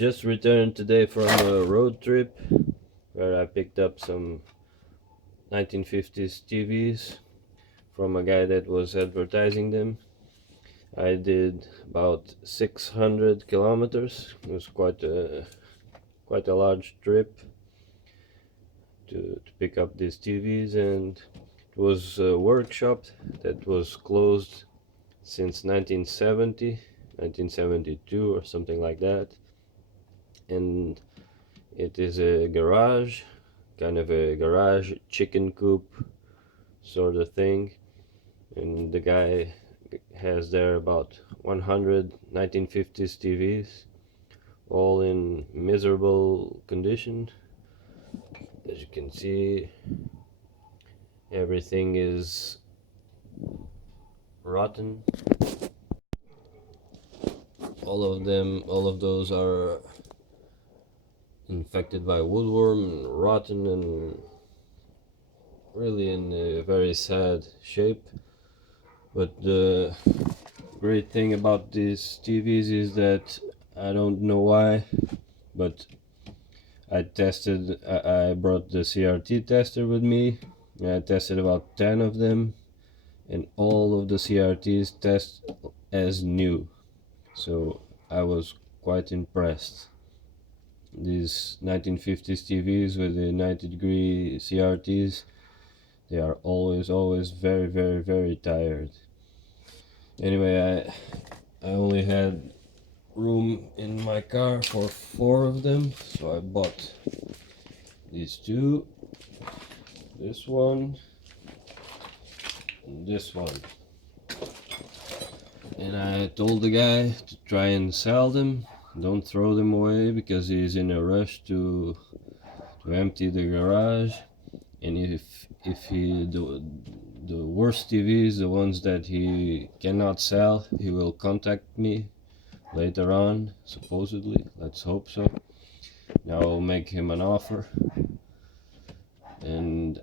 Just returned today from a road trip where I picked up some 1950s TVs from a guy that was advertising them. I did about 600 kilometers. It was quite a large trip to pick up these TVs, and it was a workshop that was closed since 1972 or something like that. And it is a garage, kind of a garage chicken coop sort of thing, and the guy has there about 100 1950s TVs, all in miserable condition. As you can see, everything is rotten. All of those are infected by woodworm and rotten and really in a very sad shape. But the great thing about these TVs is that I don't know why, but I brought the CRT tester with me, and I tested about 10 of them, and all of the CRTs test as new. So I was quite impressed. These 1950s TVs with the 90-degree CRTs, they are always very tired. Anyway, I only had room in my car for 4 of them, so I bought these two, this one, and this one. And I told the guy to try and sell them, don't throw them away, because he's in a rush to empty the garage. And if he the worst TVs, the ones that he cannot sell, he will contact me later on, supposedly. Let's hope so. Now I'll make him an offer, and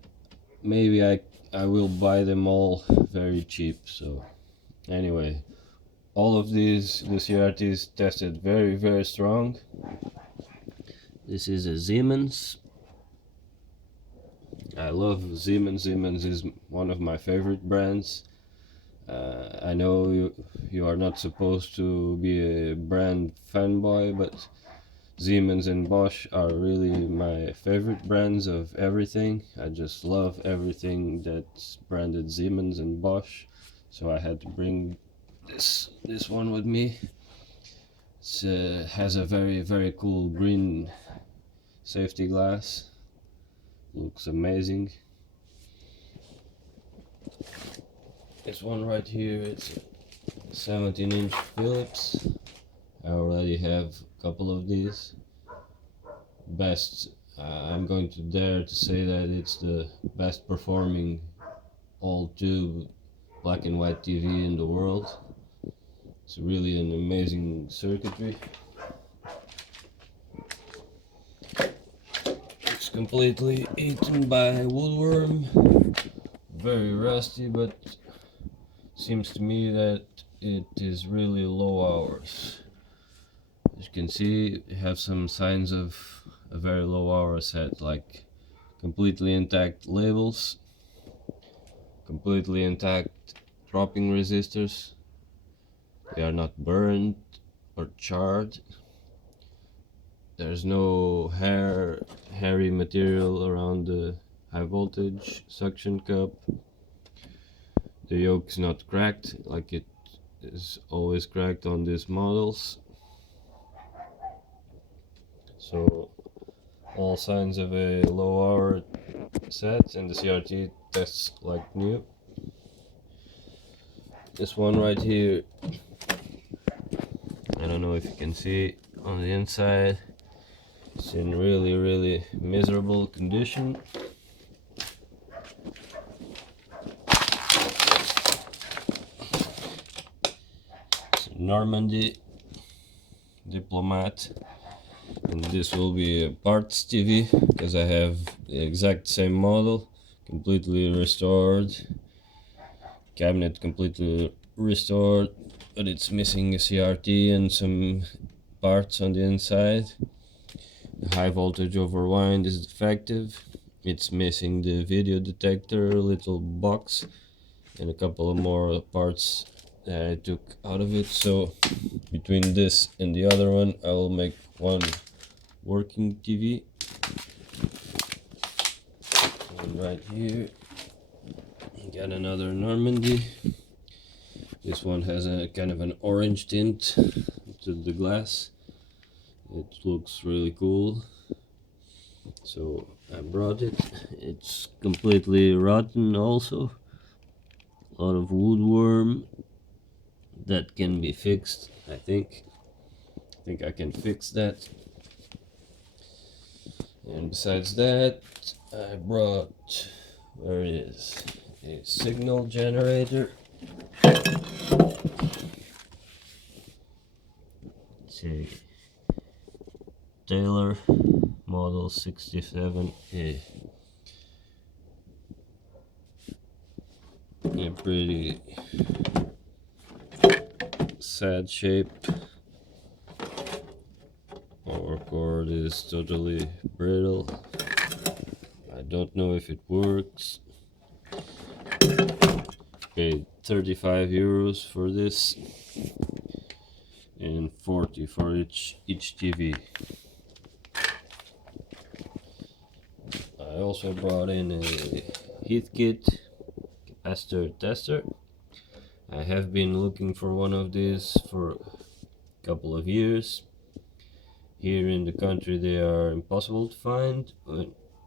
maybe I will buy them all very cheap. So anyway, all of these the CRTs tested very strong. This is a Siemens. I love Siemens. Siemens is one of my favorite brands. I know you are not supposed to be a brand fanboy, but Siemens and Bosch are really my favorite brands of everything. I just love everything that's branded Siemens and Bosch, so I had to bring this one with me. It has a very cool green safety glass. Looks amazing. This one right here, it's a 17-inch Philips. I already have a couple of these. I'm going to dare to say that it's the best performing all-tube black and white TV in the world. It's really an amazing circuitry. It's completely eaten by woodworm, very rusty, but seems to me that it is really low hours. As you can see, you have some signs of a very low hour set, like completely intact labels, completely intact dropping resistors. They are not burned or charred. There's no hairy material around the high voltage suction cup. The yoke is not cracked like it is always cracked on these models. So all signs of a low hour set, and the CRT tests like new. This one right here, I don't know if you can see on the inside, it's in really miserable condition. It's a Normandy Diplomat, and this will be a parts TV because I have the exact same model, completely restored, cabinet completely restored, but it's missing a CRT and some parts on the inside. The high voltage overwind is defective. It's missing the video detector little box and a couple of more parts that I took out of it. So between this and the other one, I will make one working TV. And right here, got another Normandy. This one has a kind of an orange tint to the glass. It looks really cool. So I brought it. It's completely rotten also. A lot of woodworm that can be fixed, I think. I think I can fix that. And besides that, I brought, where it is, a signal generator. It's a Taylor model 67A. A pretty sad shape. Power cord is totally brittle. I don't know if it works. Paid 35 euros for this and 40 for each TV. I also brought in a heat kit capacitor tester. I have been looking for one of these for a couple of years. Here in the country they are impossible to find,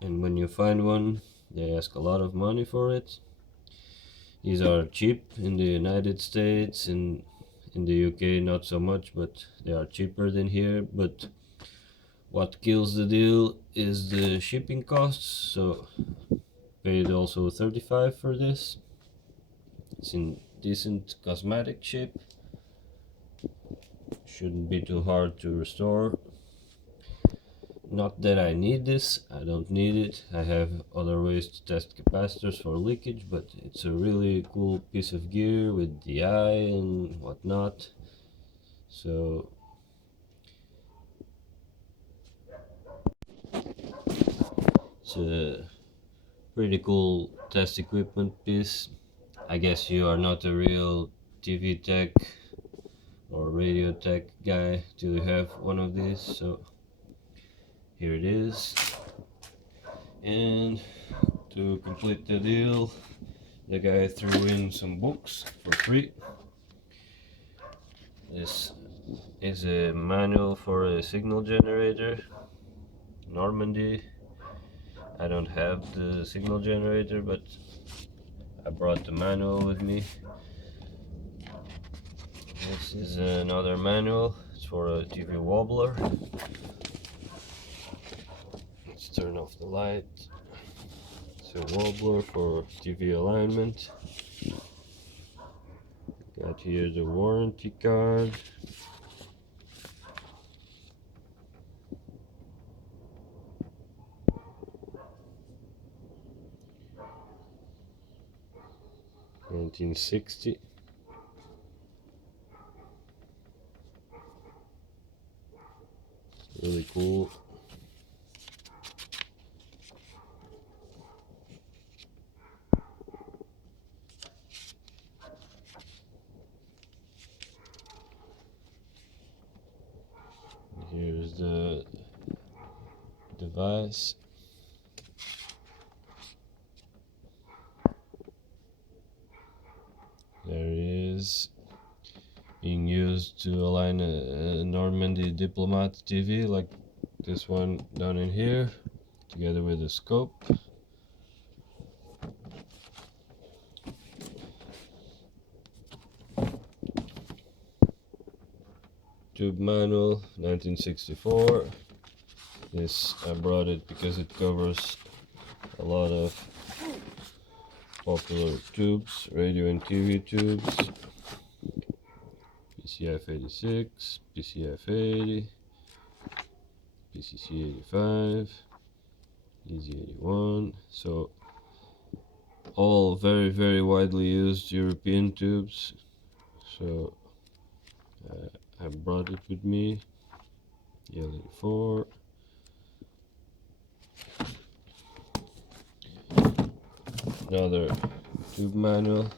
and when you find one they ask a lot of money for it. These are cheap in the United States, and in the UK not so much, but they are cheaper than here. But what kills the deal is the shipping costs, so paid also 35 for this. It's in decent cosmetic shape, shouldn't be too hard to restore. Not that I need this, I don't need it. I have other ways to test capacitors for leakage, but it's a really cool piece of gear with the eye and whatnot. So it's a pretty cool test equipment piece. I guess you are not a real TV tech or radio tech guy till you have one of these, so here it is. And to complete the deal, the guy threw in some books for free. This is a manual for a signal generator, Normandy. I don't have the signal generator, but I brought the manual with me. This is another manual. It's for a TV wobbler. Let's turn off the light. It's a wobbler for TV alignment. Got here the warranty card. $1960. Really cool. Here's the device. There it is, being used to align a Normandy Diplomat TV like this one down in here, together with a scope. Tube manual, 1964. This, I brought it because it covers a lot of popular tubes, radio and TV tubes. PCF 86, PCF 80, PCC 85, Easy 81. So all very widely used European tubes. So I brought it with me. Unit 4. Another tube manual.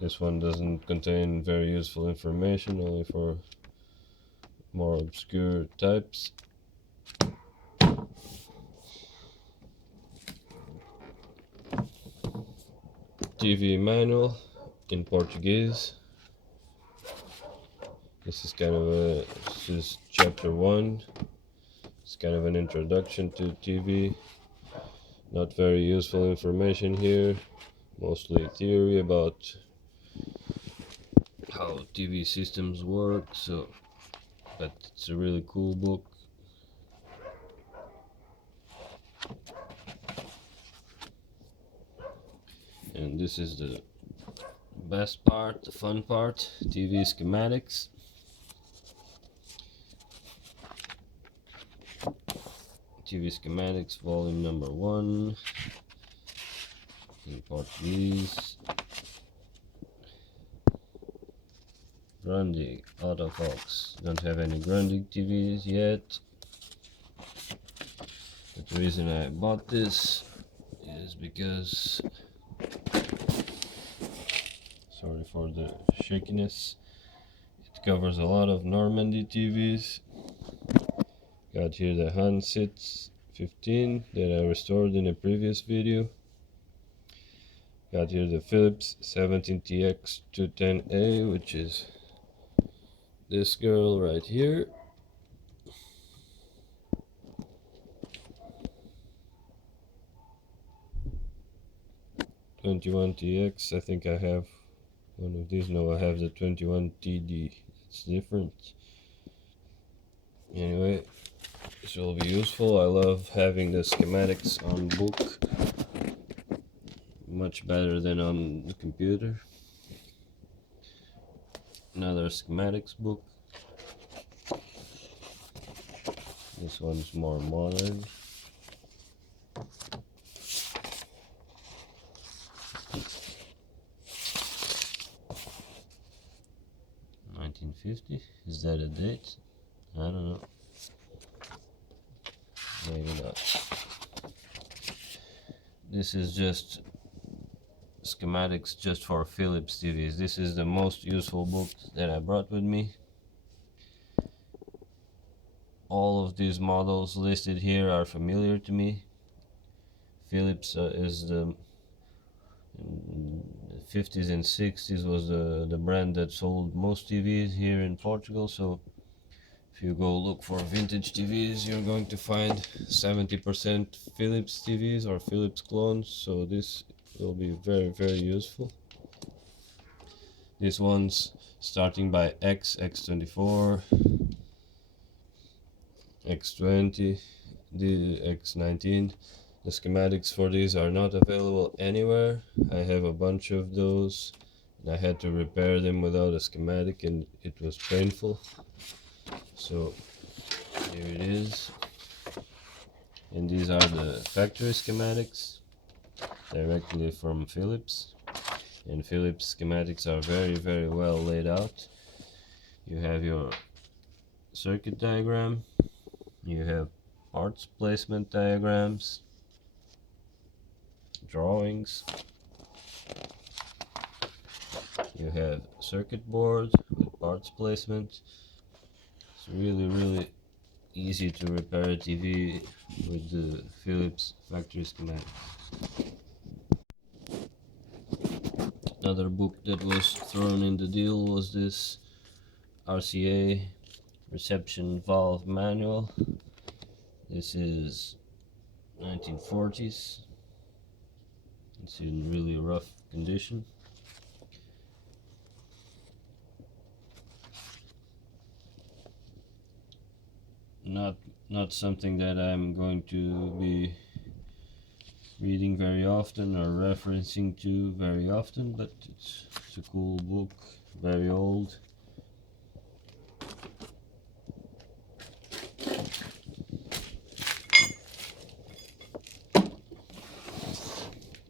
This one doesn't contain very useful information, only for more obscure types. TV manual in Portuguese. This is chapter 1. It's kind of an introduction to TV. Not very useful information here, mostly theory about how TV systems work, but it's a really cool book. And this is the best part, the fun part, TV schematics. TV schematics, volume number 1, in Portuguese. Grundig, autofocus. Don't have any Grundig TVs yet. But the reason I bought this is because, sorry for the shakiness, it covers a lot of Normandy TVs. Got here the Hansits 15 that I restored in a previous video. Got here the Philips 17TX 210A, which is this girl right here. '21TX, I think I have one of these. No, I have the 21TD. It's different. Anyway, this will be useful. I love having the schematics on book, much better than on the computer. Another schematics book. This one's more modern. '50? Is that a date? I don't know. Maybe not. This is just schematics just for Philips TVs. This is the most useful book that I brought with me. All of these models listed here are familiar to me. Philips is the 50s and 60s was the brand that sold most TVs here in Portugal. So if you go look for vintage TVs, you're going to find 70% Philips TVs or Philips clones. So this will be very, very useful. This one's starting by X24, X20, the X19. The schematics for these are not available anywhere. I have a bunch of those, and I had to repair them without a schematic, and it was painful. So here it is. And these are the factory schematics directly from Philips. And Philips schematics are very, very well laid out. You have your circuit diagram, you have parts placement diagrams, drawings, you have circuit board with parts placement. It's really, really easy to repair a TV with the Philips factory schematics. Another book that was thrown in the deal was this RCA reception valve manual. This is 1940s. It's in really rough condition. Not something that I'm going to be reading very often or referencing to very often, but it's a cool book, very old.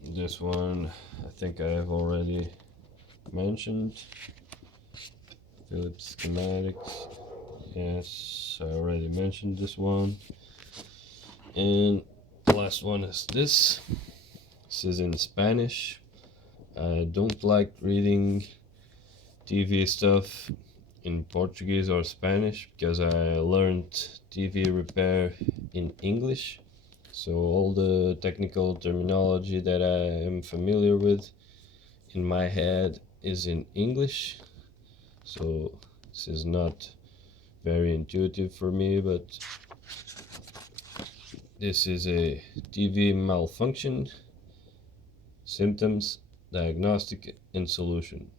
This one I think I have already mentioned. Philips schematics. Yes, I already mentioned this one. And the last one is this. This is in Spanish. I don't like reading TV stuff in Portuguese or Spanish because I learned TV repair in English. So all the technical terminology that I am familiar with in my head is in English. So this is not very intuitive for me, but this is a TV malfunction, symptoms, diagnostic, and solution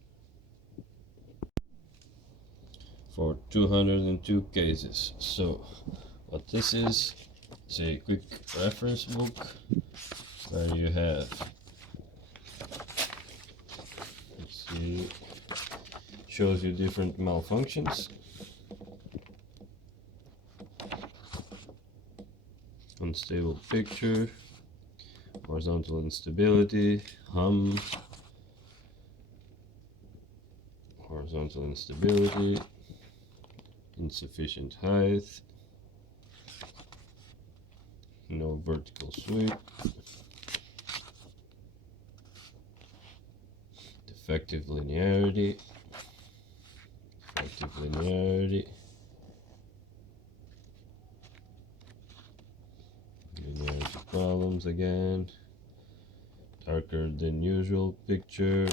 for 202 cases. So what this is a quick reference book where you have, let's see, shows you different malfunctions, unstable picture, horizontal instability, hum, horizontal instability, insufficient height, no vertical sweep, defective linearity, linearity problems again, darker than usual picture,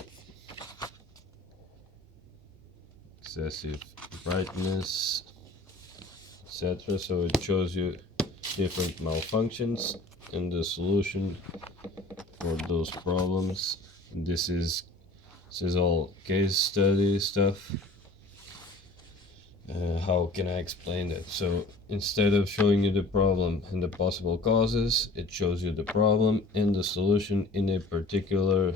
excessive brightness, etc. So it shows you different malfunctions and the solution for those problems. And this is all case study stuff. How can I explain that? So instead of showing you the problem and the possible causes, it shows you the problem and the solution in a particular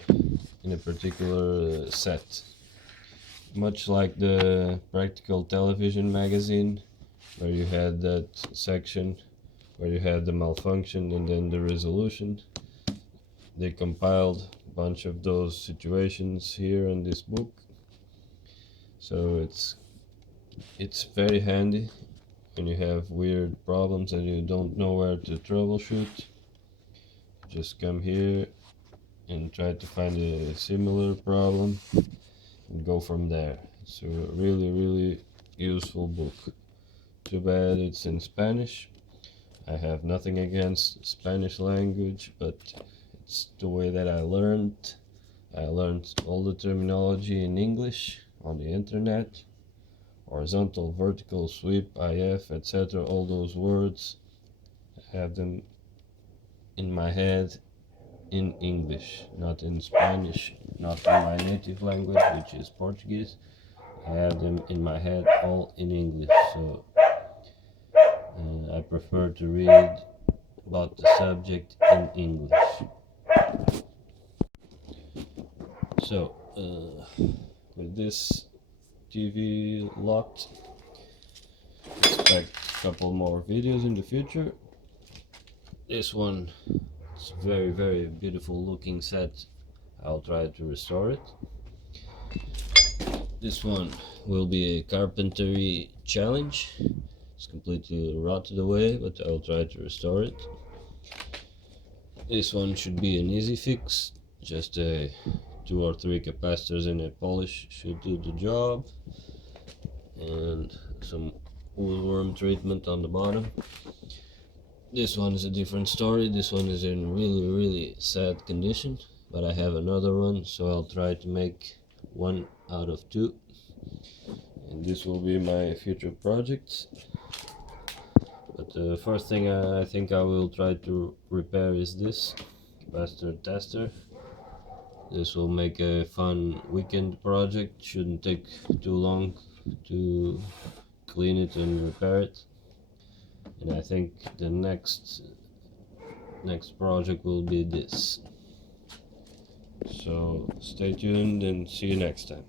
set. Much like the Practical Television magazine, where you had that section where you had the malfunction and then the resolution. They compiled a bunch of those situations here in this book. So it's very handy when you have weird problems and you don't know where to troubleshoot. Just come here and try to find a similar problem and go from there. It's a really useful book. Too bad it's in Spanish. I have nothing against Spanish language, but it's the way that I learned. I learned all the terminology in English on the internet. Horizontal, vertical, sweep, IF, etc. All those words, I have them in my head in English, not in Spanish, not in my native language, which is Portuguese. I have them in my head all in English, so I prefer to read about the subject in English. So, with this TV locked, expect a couple more videos in the future. This one is very beautiful looking set. I'll try to restore it. This one will be a carpentry challenge. It's completely rotted away, but I'll try to restore it. This one should be an easy fix. Just 2 or 3 capacitors and a polish should do the job. And some woolworm treatment on the bottom. This one is a different story. This one is in really sad condition, but I have another one, so I'll try to make 1 out of 2, and this will be my future project. But the first thing I think I will try to repair is this capacitor tester. This will make a fun weekend project. Shouldn't take too long to clean it and repair it. And I think the next project will be this. So stay tuned and see you next time.